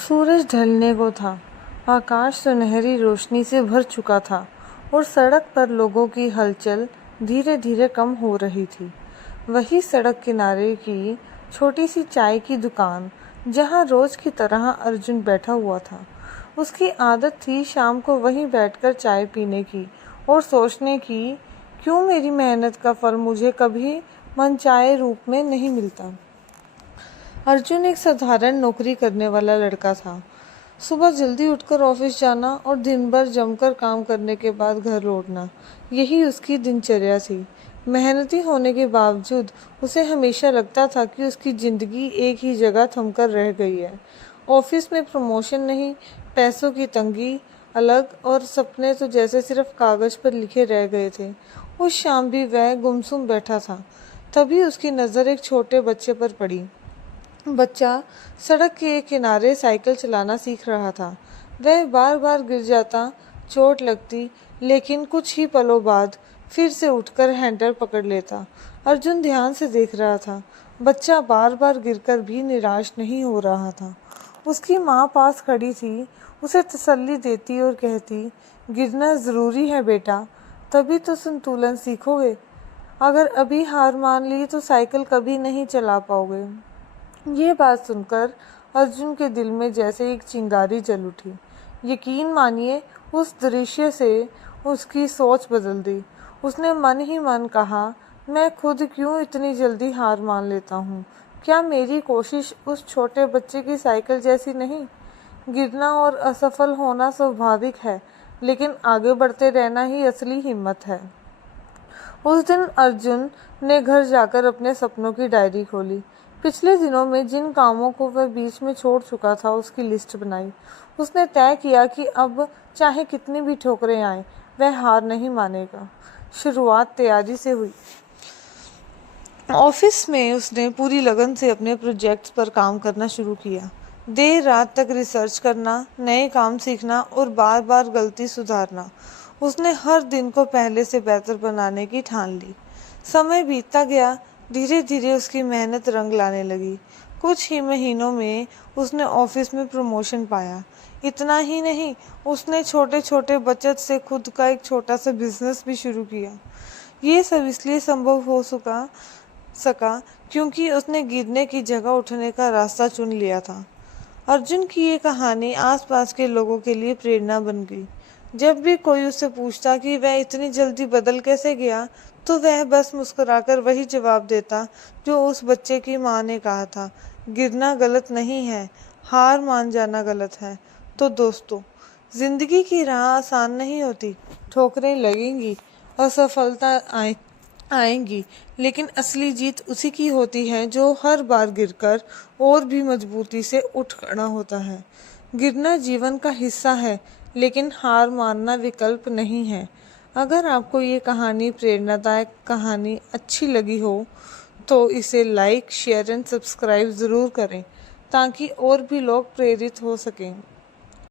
सूरज ढलने को था। आकाश सुनहरी रोशनी से भर चुका था और सड़क पर लोगों की हलचल धीरे धीरे कम हो रही थी। वही सड़क किनारे की छोटी सी चाय की दुकान, जहां रोज की तरह अर्जुन बैठा हुआ था। उसकी आदत थी शाम को वहीं बैठकर चाय पीने की और सोचने की, क्यों मेरी मेहनत का फल मुझे कभी मनचाहे रूप में नहीं मिलता। अर्जुन एक साधारण नौकरी करने वाला लड़का था। सुबह जल्दी उठकर ऑफिस जाना और दिन भर जमकर काम करने के बाद घर लौटना, यही उसकी दिनचर्या थी। मेहनती होने के बावजूद उसे हमेशा लगता था कि उसकी जिंदगी एक ही जगह थमकर रह गई है। ऑफिस में प्रमोशन नहीं, पैसों की तंगी अलग, और सपने तो जैसे सिर्फ कागज पर लिखे रह गए थे। उस शाम भी वह गुमसुम बैठा था। तभी उसकी नज़र एक छोटे बच्चे पर पड़ी। बच्चा सड़क के किनारे साइकिल चलाना सीख रहा था। वह बार बार गिर जाता, चोट लगती, लेकिन कुछ ही पलों बाद फिर से उठकर हैंडल पकड़ लेता। अर्जुन ध्यान से देख रहा था। बच्चा बार बार गिरकर भी निराश नहीं हो रहा था। उसकी माँ पास खड़ी थी, उसे तसल्ली देती और कहती, गिरना ज़रूरी है बेटा, तभी तो संतुलन सीखोगे। अगर अभी हार मान ली तो साइकिल कभी नहीं चला पाओगे। ये बात सुनकर अर्जुन के दिल में जैसे एक चिंगारी जल उठी। यकीन मानिए, उस दृश्य से उसकी सोच बदल दी। उसने मन ही मन कहा, मैं खुद क्यों इतनी जल्दी हार मान लेता हूँ। क्या मेरी कोशिश उस छोटे बच्चे की साइकिल जैसी नहीं? गिरना और असफल होना स्वाभाविक है, लेकिन आगे बढ़ते रहना ही असली हिम्मत है। उस दिन अर्जुन ने घर जाकर अपने सपनों की डायरी खोली। पिछले दिनों में जिन कामों को वह बीच में छोड़ चुका था, उसकी लिस्ट बनाई। उसने तय किया कि अब चाहे कितनी भी ठोकरें आए, वह हार नहीं मानेगा। शुरुआत तैयारी से हुई। ऑफिस में उसने पूरी लगन से अपने प्रोजेक्ट्स पर काम करना शुरू किया। देर रात तक रिसर्च करना, नए काम सीखना और बार बार गलती सुधारना। उसने हर दिन को पहले से बेहतर बनाने की ठान ली। समय बीतता गया, धीरे धीरे उसकी मेहनत रंग लाने लगी। कुछ ही महीनों में उसने ऑफिस में प्रमोशन पाया। इतना ही नहीं, उसने छोटे छोटे बचत से खुद का एक छोटा सा बिजनेस भी शुरू किया। ये सब इसलिए संभव हो सका क्योंकि उसने गिरने की जगह उठने का रास्ता चुन लिया था। अर्जुन की ये कहानी आसपास के लोगों के लिए प्रेरणा बन गई। जब भी कोई उससे पूछता कि वह इतनी जल्दी बदल कैसे गया, तो वह बस मुस्कुराकर वही जवाब देता जो उस बच्चे की माँ ने कहा था, गिरना गलत नहीं है, हार मान जाना गलत है। तो दोस्तों, जिंदगी की राह आसान नहीं होती। ठोकरें लगेंगी, असफलता आएंगी, लेकिन असली जीत उसी की होती है जो हर बार गिरकर और भी मजबूती से उठ खड़ा होता है। गिरना जीवन का हिस्सा है, लेकिन हार मानना विकल्प नहीं है। अगर आपको ये कहानी, प्रेरणादायक कहानी अच्छी लगी हो तो इसे लाइक, शेयर एंड सब्सक्राइब ज़रूर करें, ताकि और भी लोग प्रेरित हो सकें।